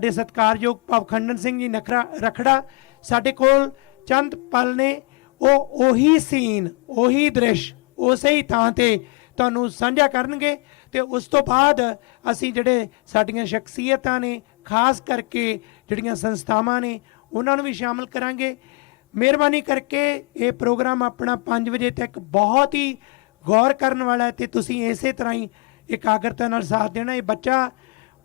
ਸਾਡੇ ਸਤਿਕਾਰਯੋਗ ਭਵਖੰਡਨ ਸਿੰਘ ਜੀ ਨਖਰਾ ਰਖੜਾ, ਸਾਡੇ ਕੋਲ ਚੰਦ ਪਲ ਨੇ। ਉਹ ਉਹੀ ਸੀਨ, ਉਹੀ ਦ੍ਰਿਸ਼, ਉਸੇ ਹੀ ਥਾਂ ਤੇ ਤੁਹਾਨੂੰ ਸਾਂਝਾ ਕਰਨਗੇ। ਤੇ ਉਸ ਤੋਂ ਬਾਅਦ ਅਸੀਂ ਜਿਹੜੇ ਸਾਡੀਆਂ ਸ਼ਖਸੀਅਤਾਂ ਨੇ, ਖਾਸ ਕਰਕੇ ਜਿਹੜੀਆਂ ਸੰਸਥਾਵਾਂ ਨੇ, ਉਹਨਾਂ ਨੂੰ ਵੀ ਸ਼ਾਮਲ ਕਰਾਂਗੇ। ਮਿਹਰਬਾਨੀ ਕਰਕੇ ਇਹ ਪ੍ਰੋਗਰਾਮ ਆਪਣਾ 5 ਵਜੇ ਤੱਕ ਬਹੁਤ ਹੀ ਗੌਰ ਕਰਨ ਵਾਲਾ ਹੈ ਤੇ ਤੁਸੀਂ ਇਸੇ ਤਰ੍ਹਾਂ ਹੀ ਇਕਾਗਰਤਾ ਨਾਲ ਸਾਥ ਦੇਣਾ। ਇਹ ਬੱਚਾ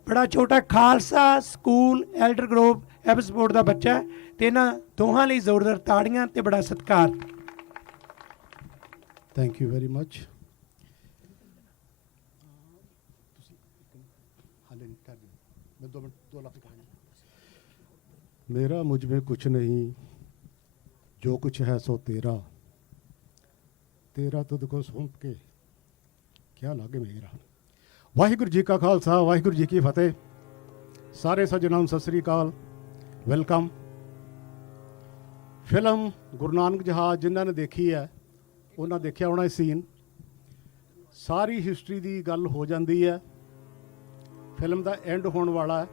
ਬੜਾ ਛੋਟਾ Khalsa school Aldergrove Abbotsford ਦਾ ਬੱਚਾ ਹੈ ਤੇ ਇਹਨਾਂ ਦੋਹਾਂ ਲਈ ਜ਼ੋਰਦਾਰ ਤਾੜੀਆਂ ਤੇ ਬੜਾ ਸਤਿਕਾਰ थैंक यू वेरी मच मेरा मुझ में कुछ नहीं जो कुछ है सो तेरा तेरा तुझको सौंप के क्या लागे मेरा ਵਾਹਿਗੁਰੂ ਜੀ ਕਾ ਖਾਲਸਾ, ਵਾਹਿਗੁਰੂ ਜੀ ਕੀ ਫਤਿਹ। ਸਾਰੇ ਸੱਜਣਾਂ ਨੂੰ ਸਤਿ ਸ੍ਰੀ ਅਕਾਲ। ਵੈਲਕਮ। ਫਿਲਮ ਗੁਰੂ ਨਾਨਕ ਜਹਾਜ਼ ਜਿਨ੍ਹਾਂ ਨੇ ਦੇਖੀ ਹੈ, ਉਹਨਾਂ ਦੇਖਿਆ ਹੋਣਾ ਇਹ ਸੀਨ। ਸਾਰੀ ਹਿਸਟਰੀ ਦੀ ਗੱਲ ਹੋ ਜਾਂਦੀ ਹੈ। ਫਿਲਮ ਦਾ ਐਂਡ ਹੋਣ ਵਾਲਾ ਹੈ।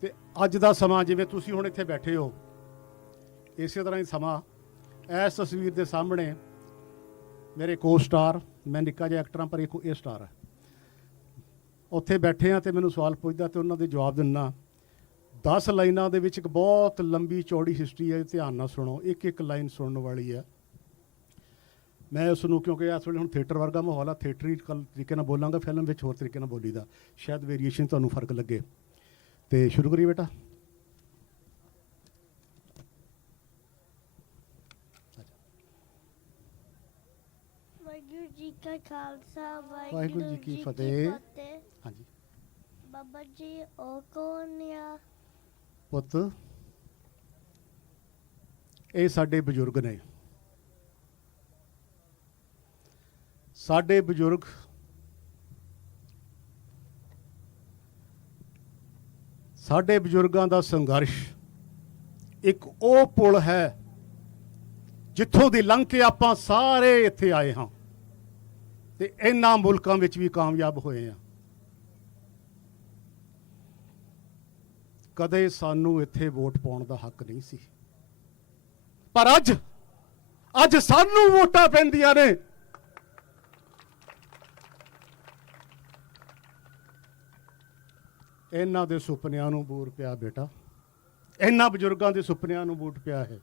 ਤੇ ਅੱਜ ਦਾ ਸਮਾਂ, ਜਿਵੇਂ ਤੁਸੀਂ ਹੁਣ ਇੱਥੇ ਬੈਠੇ ਹੋ, ਇਸੇ ਤਰ੍ਹਾਂ ਹੀ ਸਮਾਂ। ਇਸ ਤਸਵੀਰ ਦੇ ਸਾਹਮਣੇ ਮੇਰੇ ਕੋ-ਸਟਾਰ ਮੈਂ ਨਿੱਕਾ ਜਿਹਾ ਐਕਟਰਾਂ ਪਰ ਇੱਕ ਇਹ ਸਟਾਰ ਹੈ। ਉੱਥੇ ਬੈਠੇ ਆ ਤੇ ਮੈਨੂੰ ਸਵਾਲ ਪੁੱਛਦਾ ਤੇ ਉਹਨਾਂ ਦੇ ਜਵਾਬ ਦਿੰਨਾ 10 ਲਾਈਨਾਂ ਦੇ ਵਿੱਚ ਇੱਕ ਬਹੁਤ ਲੰਬੀ ਚੌੜੀ ਹਿਸਟਰੀ ਹੈ ਧਿਆਨ ਨਾਲ ਸੁਣੋ ਇੱਕ ਇੱਕ ਲਾਈਨ ਸੁਣਨ ਵਾਲੀ ਹੈ। ਮੈਂ ਉਸ ਨੂੰ ਕਿਉਂਕਿ ਇਸ ਵੇਲੇ ਹੁਣ ਥੀਏਟਰ ਵਰਗਾ ਮਾਹੌਲ ਆ ਥੀਏਟਰੀ ਕਲ ਤਰੀਕੇ ਨਾਲ ਬੋਲਾਂਗਾ ਫਿਲਮ ਵਿੱਚ ਹੋਰ ਤਰੀਕੇ ਨਾਲ ਬੋਲੀਦਾ ਸ਼ਾਇਦ ਵੇਰੀਏਸ਼ਨ ਤੁਹਾਨੂੰ ਫ਼ਰਕ ਲੱਗੇ। ਤੇ ਸ਼ੁਰੂ ਕਰੀਏ ਬੇਟਾ। ਵਾਹਿਗੁਰੂ ਜੀ ਕਾ ਖਾਲਸਾ ਵਾਹਿਗੁਰੂ ਜੀ ਕੀ ਫਤਿਹ। ਹਾਂਜੀ। ਬਾਬਾ ਜੀ ਉਹ ਕੌਣ ਆ? ਪੁੱਤ ਇਹ ਸਾਡੇ ਬਜ਼ੁਰਗ ਨੇ। ਸਾਡੇ ਬਜ਼ੁਰਗ ਸਾਡੇ ਬਜ਼ੁਰਗਾਂ ਦਾ ਸੰਘਰਸ਼ ਇੱਕ ਉਹ ਪੁਲ ਹੈ ਜਿੱਥੋਂ ਦੀ ਲੰਘ ਕੇ ਆਪਾਂ ਸਾਰੇ ਇੱਥੇ ਆਏ ਹਾਂ ਤੇ ਇਹਨਾਂ ਮੁਲਕਾਂ ਵਿੱਚ ਵੀ ਕਾਮਯਾਬ ਹੋਏ ਹਾਂ। ਕਦੇ ਸਾਨੂੰ ਇੱਥੇ ਵੋਟ ਪਾਉਣ ਦਾ ਹੱਕ ਨਹੀਂ ਸੀ। ਪਰ ਅੱਜ ਅੱਜ ਸਾਨੂੰ ਵੋਟਾਂ ਪੈਂਦੀਆਂ ਨੇ। ਇਹਨਾਂ ਦੇ ਸੁਪਨਿਆਂ ਨੂੰ ਬੂਰ ਪਿਆ ਬੇਟਾ। ਇਹਨਾਂ ਬਜ਼ੁਰਗਾਂ ਦੇ ਸੁਪਨਿਆਂ ਨੂੰ ਬੂਟ ਪਿਆ ਹੈ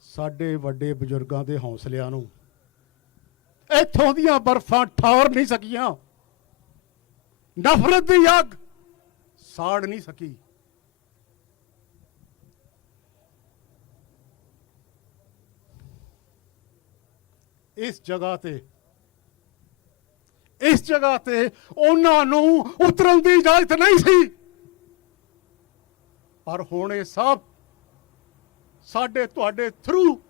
ਸਾਡੇ ਵੱਡੇ ਬਜ਼ੁਰਗਾਂ ਦੇ ਹੌਸਲਿਆਂ ਨੂੰ ਇੱਥੋਂ ਦੀਆਂ ਬਰਫਾਂ ਠੌਰ ਨਹੀਂ ਸਕੀਆਂ। ਨਫ਼ਰਤ ਦੀ ਅੱਗ ਸਾੜ ਨਹੀਂ ਸਕੀ। ਇਸ ਜਗ੍ਹਾ ਤੇ, ਇਸ ਜਗ੍ਹਾ ਤੇ ਉਹਨਾਂ ਨੂੰ ਉਤਰਨ ਦੀ ਇਜਾਜ਼ਤ ਨਹੀਂ ਸੀ। ਪਰ ਹੁਣ ਇਹ ਸਭ ਸਾਡੇ ਤੁਹਾਡੇ ਥਰੂ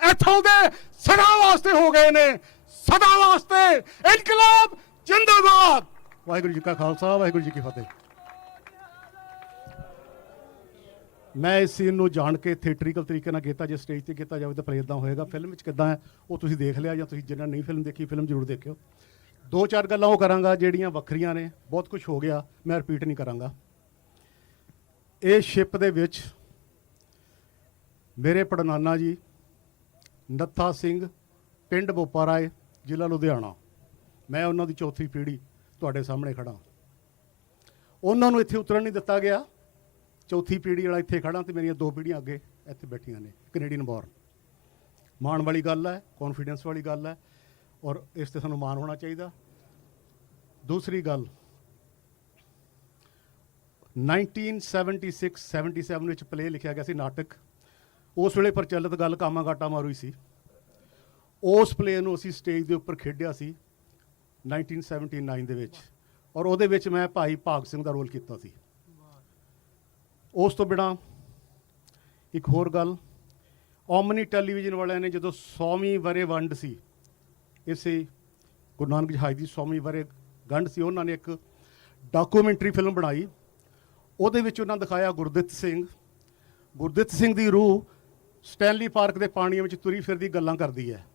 ਇੱਥੋਂ ਦੇ ਸਦਾ ਵਾਸਤੇ ਹੋ ਗਏ ਨੇ, ਸਦਾ ਵਾਸਤੇ ਇਨਕਲਾਬ ਜਿੰਦਾਬਾਦ। ਵਾਹਿਗੁਰੂ ਜੀ ਕਾ ਖਾਲਸਾ, ਵਾਹਿਗੁਰੂ ਜੀ ਕੀ ਫਤਿਹ। ਮੈਂ ਇਸ ਸੀਨ ਨੂੰ ਜਾਣ ਕੇ ਥੀਏਟਰੀਕਲ ਤਰੀਕੇ ਨਾਲ ਕੀਤਾ, ਜੇ ਸਟੇਜ ਤੇ ਕੀਤਾ ਜਾਵੇ ਤਾਂ ਫਿਰ ਇਦਾਂ ਹੋਏਗਾ। ਫਿਲਮ ਵਿੱਚ ਕਿਦਾਂ ਹੈ, ਉਹ ਤੁਸੀਂ ਦੇਖ ਲਿਆ ਜਾਂ ਤੁਸੀਂ ਜਿਨ੍ਹਾਂ ਨਹੀਂ ਫਿਲਮ ਦੇਖੀ ਫਿਲਮ ਜ਼ਰੂਰ ਦੇਖਿਓ। ਦੋ ਚਾਰ ਗੱਲਾਂ ਉਹ ਕਰਾਂਗਾ ਜਿਹੜੀਆਂ ਵੱਖਰੀਆਂ ਨੇ, ਬਹੁਤ ਕੁਝ ਹੋ ਗਿਆ, ਮੈਂ ਰਿਪੀਟ ਨਹੀਂ ਕਰਾਂਗਾ। ਇਹ ਸ਼ਿਪ ਦੇ ਵਿੱਚ ਮੇਰੇ ਪੜਨਾਨਾ ਜੀ ਨੱਥਾ ਸਿੰਘ, ਪਿੰਡ ਬੋਪਾਰਾਏ ਜ਼ਿਲ੍ਹਾ ਲੁਧਿਆਣਾ। ਮੈਂ ਉਹਨਾਂ ਦੀ ਚੌਥੀ ਪੀੜ੍ਹੀ ਤੁਹਾਡੇ ਸਾਹਮਣੇ ਖੜਾ ਉਹਨਾਂ ਨੂੰ ਇੱਥੇ ਉਤਰਨ ਨਹੀਂ ਦਿੱਤਾ ਗਿਆ। ਚੌਥੀ ਪੀੜ੍ਹੀ ਵਾਲਾ ਇੱਥੇ ਖੜਾ ਤੇ ਮੇਰੀਆਂ ਦੋ ਪੀੜ੍ਹੀਆਂ ਅੱਗੇ ਇੱਥੇ ਬੈਠੀਆਂ ਨੇ ਕੈਨੇਡੀਅਨ ਬੋਰਨ ਮਾਣ ਵਾਲੀ ਗੱਲ ਹੈ ਕੌਨਫੀਡੈਂਸ ਵਾਲੀ ਗੱਲ ਹੈ ਔਰ ਇਸ ਤੇ ਸਾਨੂੰ ਮਾਣ ਹੋਣਾ ਚਾਹੀਦਾ। ਦੂਸਰੀ ਗੱਲ 1976 77 ਵਿੱਚ ਪਲੇ ਲਿਖਿਆ ਗਿਆ ਸੀ ਨਾਟਕ। ਉਸ ਵੇਲੇ ਪ੍ਰਚਲਿਤ ਗੱਲ ਕਾਮਾ ਗਾਟਾ ਮਾਰੂ ਹੀ ਸੀ। ਉਸ ਪਲੇ ਨੂੰ ਅਸੀਂ ਸਟੇਜ ਦੇ ਉੱਪਰ ਖੇਡਿਆ ਸੀ 1979 ਦੇ ਵਿੱਚ। ਔਰ ਉਹਦੇ ਵਿੱਚ ਮੈਂ ਭਾਈ ਭਾਗ ਸਿੰਘ ਦਾ ਰੋਲ ਕੀਤਾ ਸੀ। ਉਸ ਤੋਂ ਬਿਨਾ ਇੱਕ ਹੋਰ ਗੱਲ ਓਮਨੀ ਟੈਲੀਵਿਜ਼ਨ ਵਾਲਿਆਂ ਨੇ ਜਦੋਂ 100ਵੀਂ ਵਰੇ ਵੰਡ ਸੀ, ਇਸੇ ਗੁਰੂ ਨਾਨਕ ਜਹਾਜ਼ ਦੀ 100ਵੀਂ ਵਰੇ ਗੰਢ ਸੀ, ਉਹਨਾਂ ਨੇ ਇੱਕ ਡਾਕੂਮੈਂਟਰੀ ਫਿਲਮ ਬਣਾਈ। ਉਹਦੇ ਵਿੱਚ ਉਹਨਾਂ ਦਿਖਾਇਆ ਗੁਰਦਿੱਤ ਸਿੰਘ। ਗੁਰਦਿੱਤ ਸਿੰਘ ਦੀ ਰੂਹ ਸਟੈਨਲੀ ਪਾਰਕ ਦੇ ਪਾਣੀਆਂ ਵਿੱਚ ਤੁਰੀ ਫਿਰਦੀ ਗੱਲਾਂ ਕਰਦੀ ਹੈ।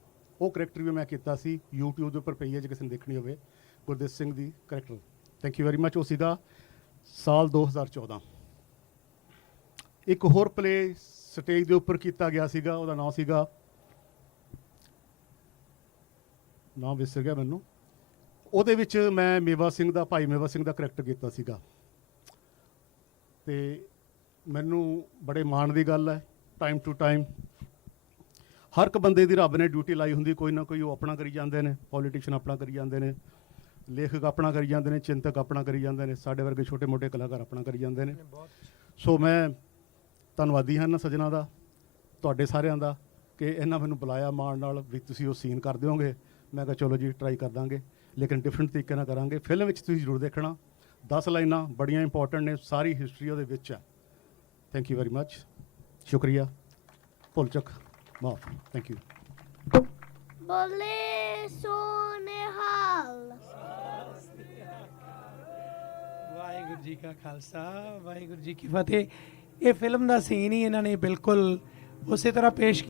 ਉਹ ਕਰੈਕਟਰ ਵੀ ਮੈਂ ਕੀਤਾ ਸੀ, YouTube ਦੇ ਉੱਪਰ ਪਈ ਹੈ, ਜੇ ਕਿਸੇ ਨੇ ਦੇਖਣੀ ਹੋਵੇ। ਗੁਰਦੇਵ ਸਿੰਘ ਦੀ character thank you very much ਉਹ ਸੀਗਾ ਸਾਲ 2014 ਇੱਕ ਹੋਰ ਪਲੇ ਸਟੇਜ ਦੇ ਉੱਪਰ ਕੀਤਾ ਗਿਆ ਸੀਗਾ, ਉਹਦਾ ਨਾਮ ਸੀਗਾ ਨਾਮ ਵਿਸਰ ਗਿਆ ਮੈਨੂੰ। ਉਹਦੇ ਵਿੱਚ ਮੈਂ ਮੇਵਾ ਸਿੰਘ ਦਾ, ਭਾਈ ਮੇਵਾ ਸਿੰਘ ਦਾ ਕਰੈਕਟਰ ਕੀਤਾ ਸੀਗਾ। ਤੇ ਮੈਨੂੰ ਬੜੇ ਮਾਣ ਦੀ ਗੱਲ ਹੈ। ਟਾਈਮ ਟੂ ਟਾਈਮ ਹਰ ਇੱਕ ਬੰਦੇ ਦੀ ਰੱਬ ਨੇ ਡਿਊਟੀ ਲਾਈ ਹੁੰਦੀ, ਕੋਈ ਨਾ ਕੋਈ ਉਹ ਆਪਣਾ ਕਰੀ ਜਾਂਦੇ ਨੇ ਪੋਲੀਟੀਸ਼ੀਅਨ ਆਪਣਾ ਕਰੀ ਜਾਂਦੇ ਨੇ, ਲੇਖਕ ਆਪਣਾ ਕਰੀ ਜਾਂਦੇ ਨੇ, ਚਿੰਤਕ ਆਪਣਾ ਕਰੀ ਜਾਂਦੇ ਨੇ, ਸਾਡੇ ਵਰਗੇ ਛੋਟੇ-ਮੋਟੇ ਕਲਾਕਾਰ ਆਪਣਾ ਕਰੀ ਜਾਂਦੇ ਨੇ। ਸੋ ਮੈਂ ਧੰਨਵਾਦੀ ਹਾਂ ਇਹਨਾਂ ਸੱਜਣਾ ਦਾ, ਤੁਹਾਡੇ ਸਾਰਿਆਂ ਦਾ, ਕਿ ਇਹਨਾਂ ਮੈਨੂੰ ਬੁਲਾਇਆ ਮਾਣ ਨਾਲ ਵੀ ਤੁਸੀਂ ਉਹ ਸੀਨ ਕਰ ਦਿਓਗੇ। ਮੈਂ ਕਿਹਾ ਚਲੋ ਜੀ ਟਰਾਈ ਕਰ ਦਾਂਗੇ, ਲੇਕਿਨ ਡਿਫਰੈਂਟ ਤਰੀਕੇ ਨਾਲ ਕਰਾਂਗੇ। ਫਿਲਮ ਵਿੱਚ ਤੁਸੀਂ ਜ਼ਰੂਰ ਦੇਖਣਾ। 10 ਲਾਈਨਾਂ ਬੜੀਆਂ ਇੰਪੋਰਟੈਂਟ ਨੇ, ਸਾਰੀ ਹਿਸਟਰੀ ਉਹਦੇ ਵਿੱਚ ਹੈ। ਥੈਂਕ ਯੂ ਵੈਰੀ ਮੱਚ ਸ਼ੁਕਰੀਆ। ਭੁੱਲ ਚੱਕ। ਮਾਫ ਥੈਂਕ ਯੂ ਬੋਲੇ ਸੋਨੇਹਾਲ। ਵਾਹਿਗੁਰੂ ਜੀ ਕਾ ਖਾਲਸਾ ਵਾਹਿਗੁਰੂ ਜੀ ਕੀ ਫਤਿਹ। ਇਹ ਫਿਲਮ ਦਾ ਸੀਨ ਹੀ ਇਹਨਾਂ ਨੇ ਬਿਲਕੁਲ ਉਸੇ ਤਰ੍ਹਾਂ ਪੇਸ਼